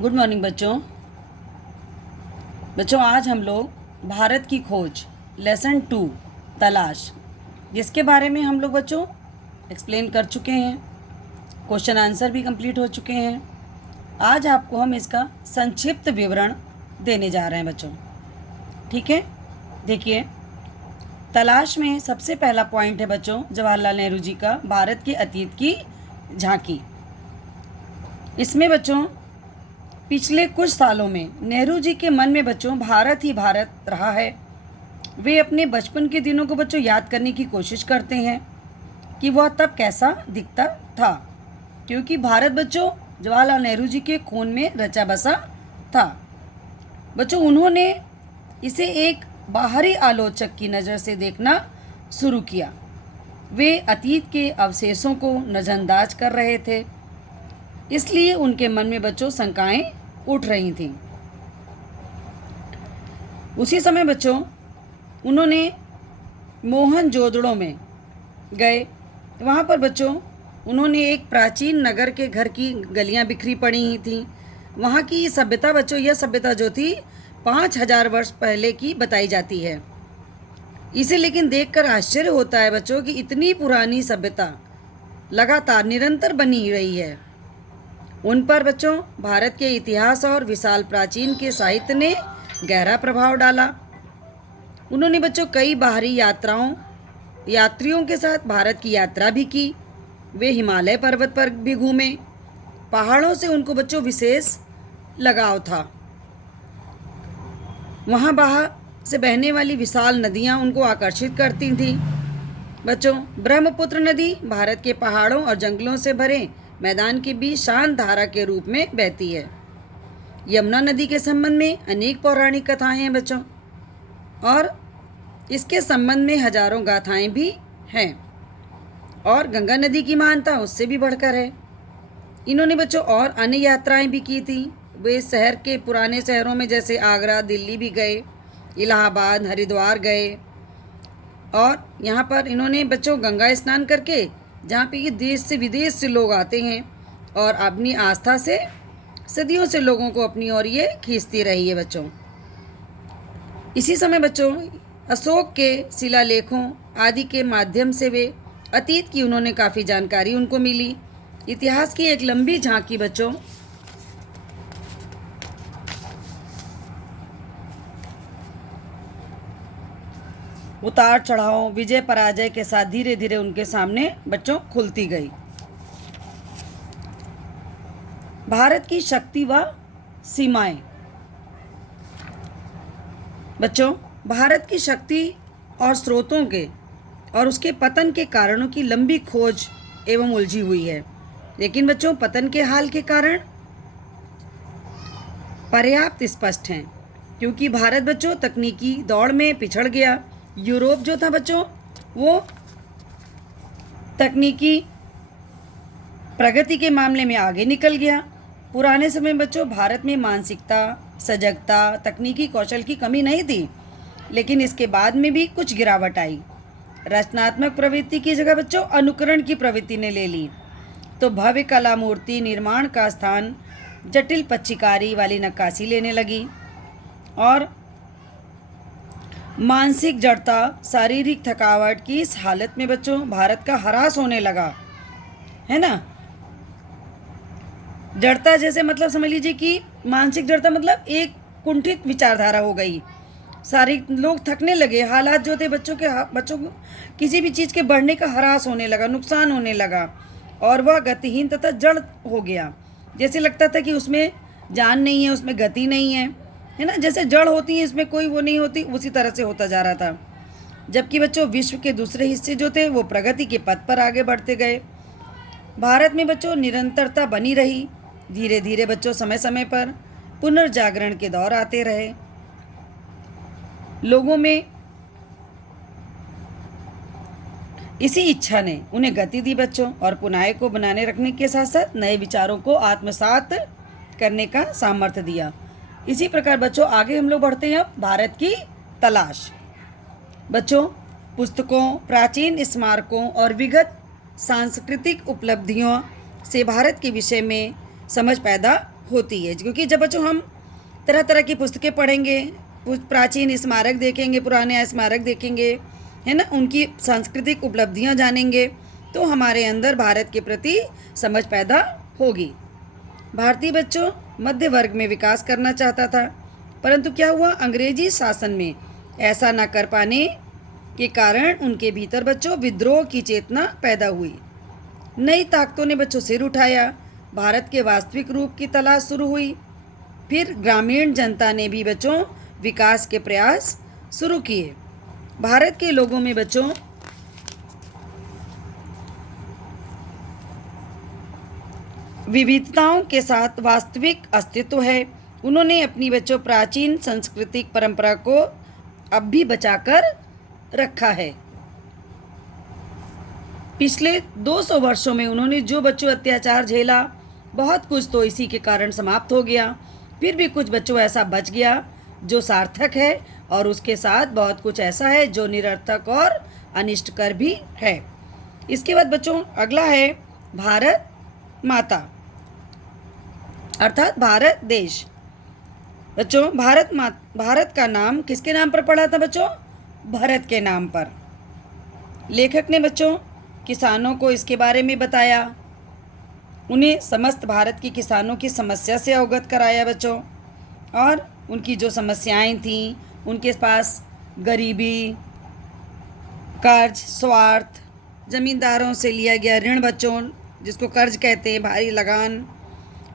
Good morning बच्चों। आज हम लोग भारत की खोज लेसन 2 तलाश, जिसके बारे में हम लोग बच्चों एक्सप्लेन कर चुके हैं। क्वेश्चन आंसर भी कंप्लीट हो चुके हैं। आज आपको हम इसका संक्षिप्त विवरण देने जा रहे हैं बच्चों। ठीक है, देखिए तलाश में सबसे पहला पॉइंट है बच्चों जवाहरलाल नेहरू जी का भारत के अतीत की झांकी। इसमें बच्चों पिछले कुछ सालों में नेहरू जी के मन में बच्चों भारत ही भारत रहा है। वे अपने बचपन के दिनों को बच्चों याद करने की कोशिश करते हैं कि वह तब कैसा दिखता था, क्योंकि भारत बच्चों जवाहरलाल नेहरू जी के खून में रचा बसा था। बच्चों उन्होंने इसे एक बाहरी आलोचक की नज़र से देखना शुरू किया। वे अतीत के अवशेषों को नज़रअंदाज कर रहे थे, इसलिए उनके मन में बच्चों शंकाएं उठ रही थीं। उसी समय बच्चों उन्होंने मोहनजोदड़ो में गए। वहाँ पर बच्चों उन्होंने एक प्राचीन नगर के घर की गलियाँ बिखरी पड़ी ही थीं। वहाँ की सभ्यता बच्चों, यह सभ्यता जो थी 5000 वर्ष पहले की बताई जाती है। इसे लेकिन देखकर आश्चर्य होता है बच्चों कि इतनी पुरानी सभ्यता लगातार निरंतर बनी रही है। उन पर बच्चों भारत के इतिहास और विशाल प्राचीन के साहित्य ने गहरा प्रभाव डाला। उन्होंने बच्चों कई बाहरी यात्रियों के साथ भारत की यात्रा भी की। वे हिमालय पर्वत पर भी घूमे। पहाड़ों से उनको बच्चों विशेष लगाव था। वहाँ बाहर से बहने वाली विशाल नदियाँ उनको आकर्षित करती थीं। बच्चों ब्रह्मपुत्र नदी भारत के पहाड़ों और जंगलों से भरे मैदान के बीच शांत धारा के रूप में बहती है। यमुना नदी के संबंध में अनेक पौराणिक कथाएं हैं बच्चों, और इसके संबंध में हजारों गाथाएं भी हैं। और गंगा नदी की महानता उससे भी बढ़कर है। इन्होंने बच्चों और अन्य यात्राएं भी की थी। वे शहर के पुराने शहरों में जैसे आगरा, दिल्ली भी गए, इलाहाबाद, हरिद्वार गए। और यहाँ पर इन्होंने बच्चों गंगा स्नान करके, जहाँ पे ये देश से विदेश से लोग आते हैं और अपनी आस्था से सदियों से लोगों को अपनी ओर ये खींचती रही है बच्चों। इसी समय बच्चों अशोक के शिलालेखों आदि के माध्यम से वे अतीत की उन्होंने काफ़ी जानकारी उनको मिली। इतिहास की एक लंबी झांकी बच्चों उतार चढ़ाव, विजय पराजय के साथ धीरे धीरे उनके सामने बच्चों खुलती गई। भारत की शक्ति व सीमाएं। बच्चों भारत की शक्ति और स्रोतों के और उसके पतन के कारणों की लंबी खोज एवं उलझी हुई है। लेकिन बच्चों पतन के हाल के कारण पर्याप्त स्पष्ट हैं, क्योंकि भारत बच्चों तकनीकी दौड़ में पिछड़ गया। यूरोप जो था बच्चों वो तकनीकी प्रगति के मामले में आगे निकल गया। पुराने समय बच्चों भारत में मानसिकता, सजगता, तकनीकी कौशल की कमी नहीं थी, लेकिन इसके बाद में भी कुछ गिरावट आई। रचनात्मक प्रवृत्ति की जगह बच्चों अनुकरण की प्रवृत्ति ने ले ली। तो भव्य कला मूर्ति निर्माण का स्थान जटिल पच्चीकारी वाली नक्काशी लेने लगी, और मानसिक जड़ता, शारीरिक थकावट की इस हालत में बच्चों भारत का ह्रास होने लगा, है ना। जड़ता जैसे मतलब समझ लीजिए कि मानसिक जड़ता मतलब एक कुंठित विचारधारा हो गई। सारे लोग थकने लगे। हालात जो थे बच्चों को किसी भी चीज़ के बढ़ने का ह्रास होने लगा, नुकसान होने लगा, और वह गतिहीन तथा जड़ हो गया। जैसे लगता था कि उसमें जान नहीं है, उसमें गति नहीं है ना। जैसे जड़ होती है, इसमें कोई वो नहीं होती, उसी तरह से होता जा रहा था। जबकि बच्चों विश्व के दूसरे हिस्से जो थे वो प्रगति के पथ पर आगे बढ़ते गए। भारत में बच्चों निरंतरता बनी रही। धीरे धीरे बच्चों समय समय पर पुनर्जागरण के दौर आते रहे। लोगों में इसी इच्छा ने उन्हें गति दी बच्चों, और पुनाए को बनाने रखने के साथ साथ नए विचारों को आत्मसात करने का सामर्थ्य दिया। इसी प्रकार बच्चों आगे हम लोग बढ़ते हैं भारत की तलाश। बच्चों पुस्तकों, प्राचीन स्मारकों और विगत सांस्कृतिक उपलब्धियों से भारत के विषय में समझ पैदा होती है, क्योंकि जब बच्चों हम तरह तरह की पुस्तकें पढ़ेंगे, प्राचीन स्मारक देखेंगे, पुराने स्मारक देखेंगे, है ना, उनकी सांस्कृतिक उपलब्धियां जानेंगे, तो हमारे अंदर भारत के प्रति समझ पैदा होगी। भारतीय बच्चों मध्य वर्ग में विकास करना चाहता था, परंतु क्या हुआ, अंग्रेजी शासन में ऐसा न कर पाने के कारण उनके भीतर बच्चों विद्रोह की चेतना पैदा हुई। नई ताकतों ने बच्चों सिर उठाया, भारत के वास्तविक रूप की तलाश शुरू हुई। फिर ग्रामीण जनता ने भी बच्चों विकास के प्रयास शुरू किए। भारत के लोगों में बच्चों विविधताओं के साथ वास्तविक अस्तित्व है। उन्होंने अपनी बच्चों प्राचीन सांस्कृतिक परंपरा को अब भी बचाकर रखा है। पिछले 200 वर्षों में उन्होंने जो बच्चों अत्याचार झेला, बहुत कुछ तो इसी के कारण समाप्त हो गया, फिर भी कुछ बच्चों ऐसा बच गया जो सार्थक है, और उसके साथ बहुत कुछ ऐसा है जो निरर्थक और अनिष्टकर भी है। इसके बाद बच्चों अगला है भारत माता अर्थात भारत देश। बच्चों भारत का नाम किसके नाम पर पड़ा था बच्चों? भरत के नाम पर। लेखक ने बच्चों किसानों को इसके बारे में बताया, उन्हें समस्त भारत के किसानों की समस्या से अवगत कराया बच्चों, और उनकी जो समस्याएं थीं, उनके पास गरीबी, कर्ज, स्वार्थ, ज़मींदारों से लिया गया ऋण बच्चों, जिसको कर्ज कहते हैं, भारी लगान,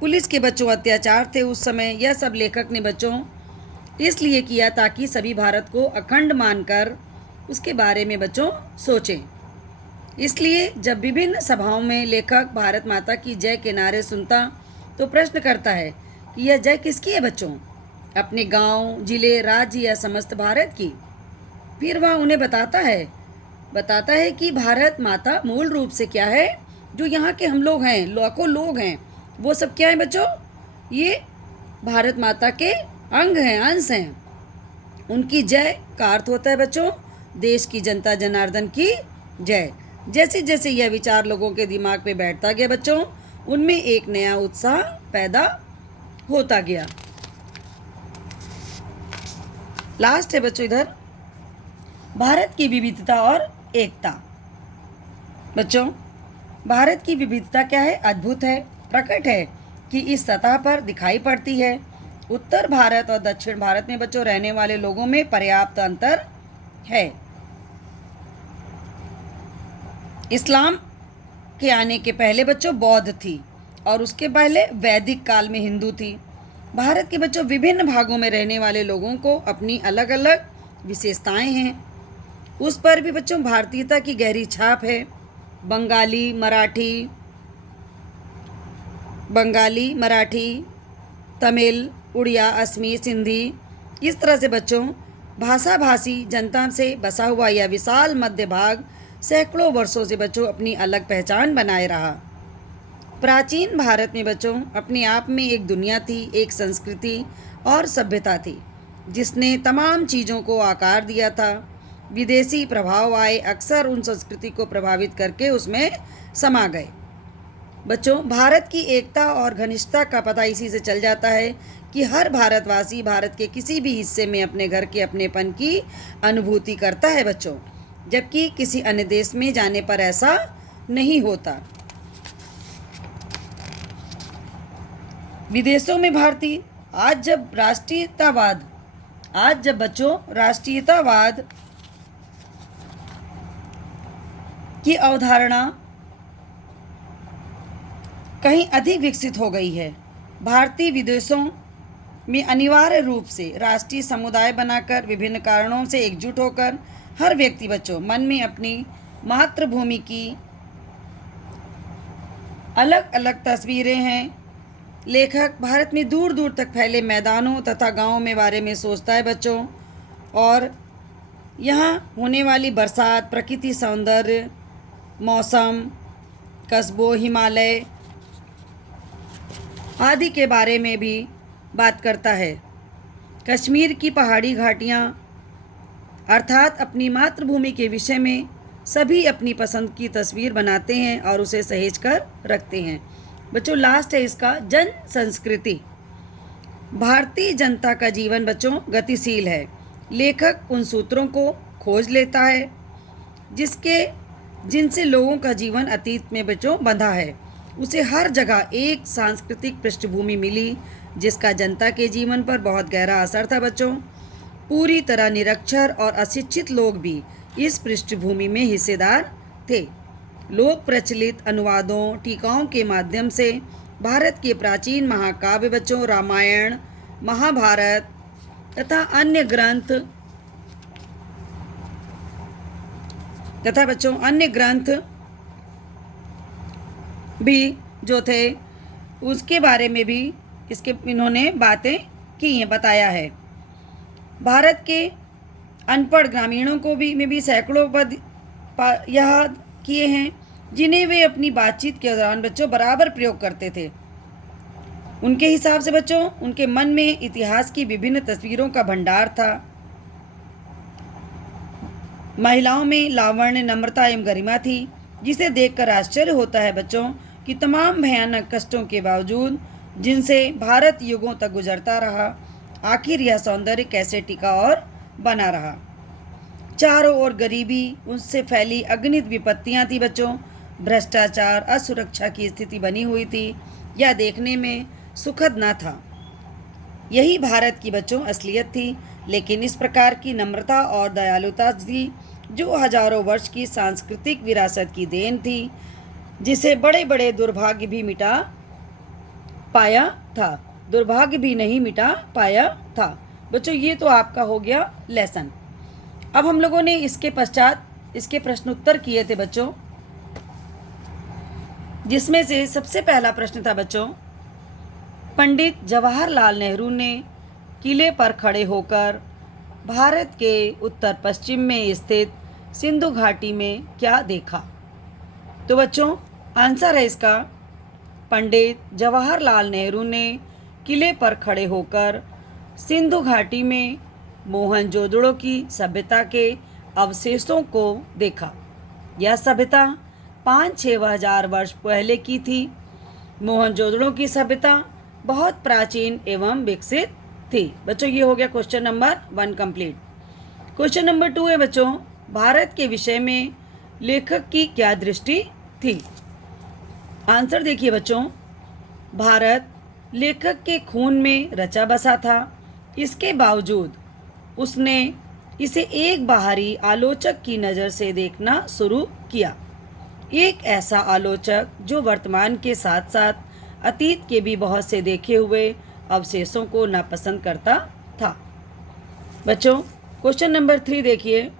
पुलिस के बच्चों अत्याचार थे उस समय, यह सब लेखक ने बच्चों इसलिए किया ताकि सभी भारत को अखंड मानकर उसके बारे में बच्चों सोचें। इसलिए जब विभिन्न सभाओं में लेखक भारत माता की जय के नारे सुनता तो प्रश्न करता है कि यह जय किसकी है बच्चों? अपने गांव, जिले, राज्य या समस्त भारत की? फिर वह उन्हें बताता है कि भारत माता मूल रूप से क्या है, जो यहाँ के हम लोग हैं, लाखों लोग हैं, वो सब क्या है बच्चों? ये भारत माता के अंग हैं, अंश हैं। उनकी जय का अर्थ होता है बच्चों देश की जनता जनार्दन की जय। जैसे जैसे यह विचार लोगों के दिमाग पे बैठता गया बच्चों, उनमें एक नया उत्साह पैदा होता गया। लास्ट है बच्चों इधर भारत की विविधता और एकता। बच्चों भारत की विविधता क्या है? अद्भुत है, प्रकट है कि इस सतह पर दिखाई पड़ती है। उत्तर भारत और दक्षिण भारत में बच्चों रहने वाले लोगों में पर्याप्त अंतर है। इस्लाम के आने के पहले बच्चों बौद्ध थी, और उसके पहले वैदिक काल में हिंदू थी। भारत के बच्चों विभिन्न भागों में रहने वाले लोगों को अपनी अलग अलग विशेषताएं हैं। उस पर भी बच्चों भारतीयता की गहरी छाप है। बंगाली, मराठी, तमिल, उड़िया, असमी, सिंधी, इस तरह से बच्चों भाषाभाषी जनता से बसा हुआ यह विशाल मध्य भाग सैकड़ों वर्षों से बच्चों अपनी अलग पहचान बनाए रहा। प्राचीन भारत में बच्चों अपने आप में एक दुनिया थी, एक संस्कृति और सभ्यता थी, जिसने तमाम चीज़ों को आकार दिया था। विदेशी प्रभाव आए, अक्सर उन संस्कृति को प्रभावित करके उसमें समा गए। बच्चों भारत की एकता और घनिष्ठता का पता इसी से चल जाता है कि हर भारतवासी भारत के किसी भी हिस्से में अपने घर के अपनेपन की अनुभूति करता है बच्चों, जबकि किसी अन्य देश में जाने पर ऐसा नहीं होता। विदेशों में भारतीय आज जब बच्चों राष्ट्रीयतावाद की अवधारणा कहीं अधिक विकसित हो गई है, भारतीय विदेशों में अनिवार्य रूप से राष्ट्रीय समुदाय बनाकर विभिन्न कारणों से एकजुट होकर हर व्यक्ति बच्चों मन में अपनी मातृभूमि की अलग अलग तस्वीरें हैं। लेखक भारत में दूर दूर तक फैले मैदानों तथा गांवों में बारे में सोचता है बच्चों, और यहाँ होने वाली बरसात, प्रकृति सौंदर्य, मौसम, कस्बों, हिमालय आदि के बारे में भी बात करता है। कश्मीर की पहाड़ी घाटियाँ अर्थात अपनी मातृभूमि के विषय में सभी अपनी पसंद की तस्वीर बनाते हैं और उसे सहेज कर रखते हैं। बच्चों लास्ट है इसका जन संस्कृति। भारतीय जनता का जीवन बच्चों गतिशील है। लेखक उन सूत्रों को खोज लेता है जिनसे लोगों का जीवन अतीत में बच्चों बंधा है। उसे हर जगह एक सांस्कृतिक पृष्ठभूमि मिली जिसका जनता के जीवन पर बहुत गहरा असर था बच्चों। पूरी तरह निरक्षर और अशिक्षित लोग भी इस पृष्ठभूमि में हिस्सेदार थे। लोक प्रचलित अनुवादों टीकाओं के माध्यम से भारत के प्राचीन महाकाव्य बच्चों रामायण महाभारत तथा अन्य ग्रंथ भी जो थे उसके बारे में भी इन्होंने बातें की हैं, बताया है। भारत के अनपढ़ ग्रामीणों को भी सैकड़ों पद याद किए हैं जिन्हें वे अपनी बातचीत के दौरान बच्चों बराबर प्रयोग करते थे। उनके हिसाब से बच्चों उनके मन में इतिहास की विभिन्न तस्वीरों का भंडार था। महिलाओं में लावण्य नम्रता एवं गरिमा थी जिसे देखकर आश्चर्य होता है बच्चों कि तमाम भयानक कष्टों के बावजूद जिनसे भारत युगों तक गुजरता रहा, आखिर यह सौंदर्य कैसे टिका और बना रहा। चारों ओर गरीबी, उससे फैली अगणित विपत्तियां थी बच्चों, भ्रष्टाचार, असुरक्षा की स्थिति बनी हुई थी। यह देखने में सुखद न था। यही भारत की बच्चों असलियत थी, लेकिन इस प्रकार की नम्रता और दयालुता थी जो हजारों वर्ष की सांस्कृतिक विरासत की देन थी, जिसे बड़े बड़े दुर्भाग्य भी मिटा पाया था, दुर्भाग्य भी नहीं मिटा पाया था। बच्चों ये तो आपका हो गया लेसन। अब हम लोगों ने इसके पश्चात इसके प्रश्न उत्तर किए थे बच्चों, जिसमें से सबसे पहला प्रश्न था बच्चों, पंडित जवाहरलाल नेहरू ने किले पर खड़े होकर भारत के उत्तर पश्चिम में स्थित सिंधु घाटी में क्या देखा। तो बच्चों आंसर है इसका, पंडित जवाहरलाल नेहरू ने किले पर खड़े होकर सिंधु घाटी में मोहनजोदड़ो की सभ्यता के अवशेषों को देखा। यह सभ्यता 5-6 हजार वर्ष पहले की थी। मोहनजोदड़ो की सभ्यता बहुत प्राचीन एवं विकसित थी। बच्चों ये हो गया question number 1 complete. Question number 2 है बच्चों, भारत के विषय में लेखक की क्या दृष्टि थी। आंसर देखिए बच्चों, भारत लेखक के खून में रचा बसा था। इसके बावजूद उसने इसे एक बाहरी आलोचक की नज़र से देखना शुरू किया, एक ऐसा आलोचक जो वर्तमान के साथ साथ अतीत के भी बहुत से देखे हुए अवशेषों को नापसंद करता था। बच्चों क्वेश्चन नंबर 3 देखिए,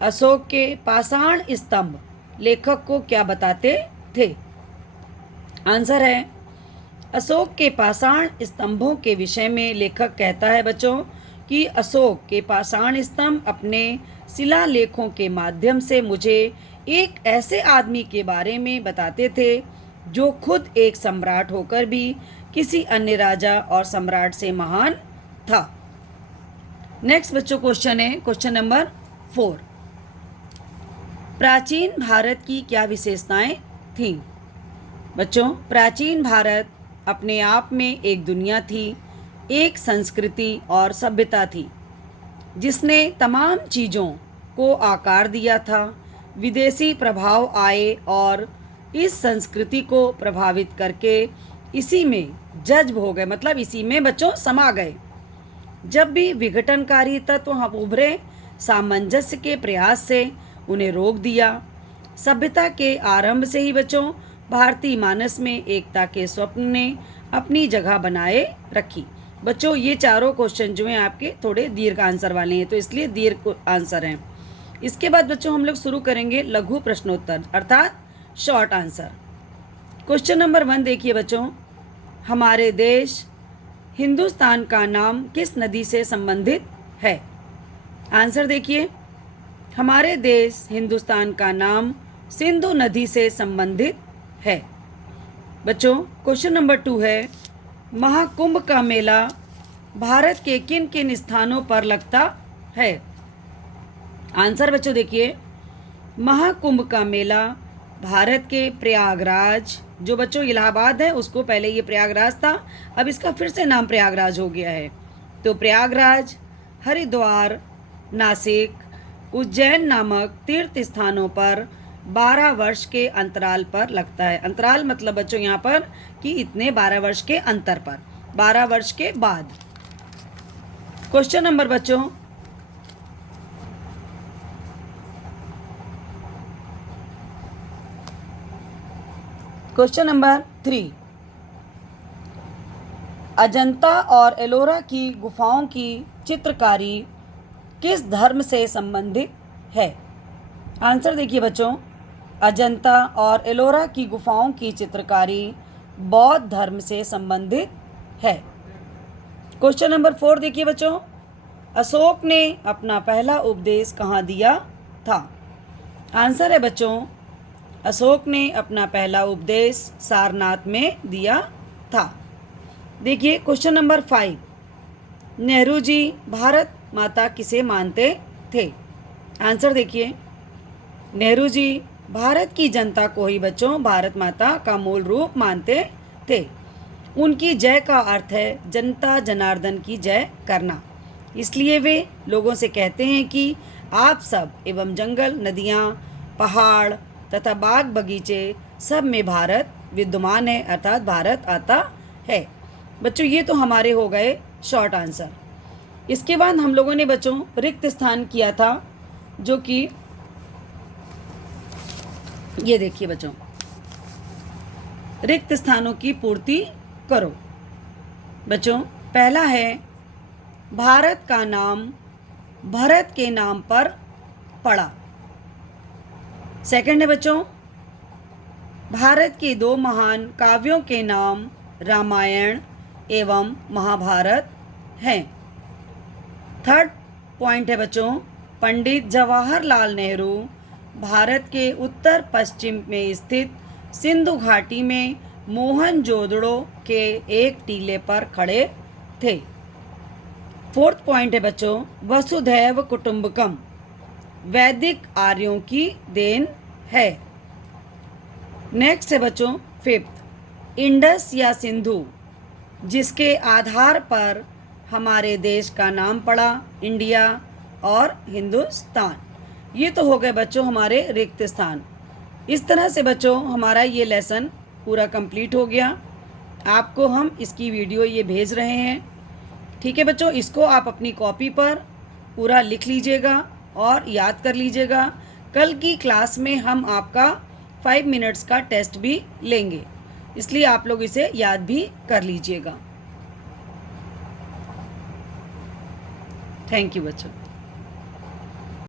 अशोक के पाषाण स्तंभ लेखक को क्या बताते थे। आंसर है, अशोक के पाषाण स्तंभों के विषय में लेखक कहता है बच्चों कि अशोक के पाषाण स्तंभ अपने शिलालेखों के माध्यम से मुझे एक ऐसे आदमी के बारे में बताते थे जो खुद एक सम्राट होकर भी किसी अन्य राजा और सम्राट से महान था। नेक्स्ट बच्चों क्वेश्चन है क्वेश्चन नंबर 4, प्राचीन भारत की क्या विशेषताएं थीं। बच्चों प्राचीन भारत अपने आप में एक दुनिया थी, एक संस्कृति और सभ्यता थी जिसने तमाम चीज़ों को आकार दिया था। विदेशी प्रभाव आए और इस संस्कृति को प्रभावित करके इसी में जज्ब हो गए, मतलब इसी में बच्चों समा गए। जब भी विघटनकारी तत्व उभरे, सामंजस्य के प्रयास से उन्हें रोक दिया। सभ्यता के आरंभ से ही बच्चों भारतीय मानस में एकता के स्वप्न ने अपनी जगह बनाए रखी। बच्चों ये चारों क्वेश्चन जो हैं आपके थोड़े दीर्घ आंसर वाले हैं, तो इसलिए दीर्घ आंसर हैं। इसके बाद बच्चों हम लोग शुरू करेंगे लघु प्रश्नोत्तर अर्थात शॉर्ट आंसर। क्वेश्चन नंबर 1 देखिए बच्चों, हमारे देश हिंदुस्तान का नाम किस नदी से संबंधित है। आंसर देखिए, हमारे देश हिंदुस्तान का नाम सिंधु नदी से संबंधित है। बच्चों क्वेश्चन नंबर 2 है, महाकुंभ का मेला भारत के किन किन स्थानों पर लगता है। आंसर बच्चों देखिए, महाकुंभ का मेला भारत के प्रयागराज, जो बच्चों इलाहाबाद है उसको पहले ये प्रयागराज था, अब इसका फिर से नाम प्रयागराज हो गया है। तो प्रयागराज, हरिद्वार, नासिक, उज्जैन नामक तीर्थ स्थानों पर 12 वर्ष के अंतराल पर लगता है। अंतराल मतलब बच्चों यहाँ पर कि इतने 12 वर्ष के अंतर पर, 12 वर्ष के बाद। क्वेश्चन नंबर बच्चों क्वेश्चन नंबर 3, अजंता और एलोरा की गुफाओं की चित्रकारी किस धर्म से संबंधित है? आंसर देखिए बच्चों, अजंता और एलोरा की गुफाओं की चित्रकारी बौद्ध धर्म से संबंधित है। क्वेश्चन नंबर 4 देखिए बच्चों, अशोक ने अपना पहला उपदेश कहाँ दिया था? आंसर है बच्चों, अशोक ने अपना पहला उपदेश सारनाथ में दिया था। देखिए क्वेश्चन नंबर 5, नेहरू जी भारत माता किसे मानते थे? आंसर देखिए, नेहरू जी भारत की जनता को ही बच्चों भारत माता का मूल रूप मानते थे। उनकी जय का अर्थ है जनता जनार्दन की जय करना, इसलिए वे लोगों से कहते हैं कि आप सब एवं जंगल, नदियाँ, पहाड़ तथा बाग बगीचे सब में भारत विद्यमान है, अर्थात भारत आता है। बच्चों ये तो हमारे हो गए शॉर्ट आंसर। इसके बाद हम लोगों ने बच्चों रिक्त स्थान किया था, जो कि ये देखिए बच्चों, रिक्त स्थानों की पूर्ति करो। बच्चों पहला है भारत का नाम भरत के नाम पर पड़ा। सेकंड है बच्चों, भारत के 2 महान काव्यों के नाम रामायण एवं महाभारत हैं। थर्ड पॉइंट है बच्चों, पंडित जवाहरलाल नेहरू भारत के उत्तर पश्चिम में स्थित सिंधु घाटी में मोहनजोदड़ो के एक टीले पर खड़े थे। फोर्थ पॉइंट है बच्चों, वसुधैव कुटुंबकम वैदिक आर्यों की देन है। नेक्स्ट है बच्चों फिफ्थ, इंडस या सिंधु जिसके आधार पर हमारे देश का नाम पड़ा, इंडिया और हिंदुस्तान। ये तो हो गए बच्चों हमारे रिक्त स्थान। इस तरह से बच्चों हमारा ये लेसन पूरा कंप्लीट हो गया। आपको हम इसकी वीडियो ये भेज रहे हैं, ठीक है बच्चों। इसको आप अपनी कॉपी पर पूरा लिख लीजिएगा और याद कर लीजिएगा। कल की क्लास में हम आपका 5 मिनट्स का टेस्ट भी लेंगे, इसलिए आप लोग इसे याद भी कर लीजिएगा। थैंक यू बच्चों।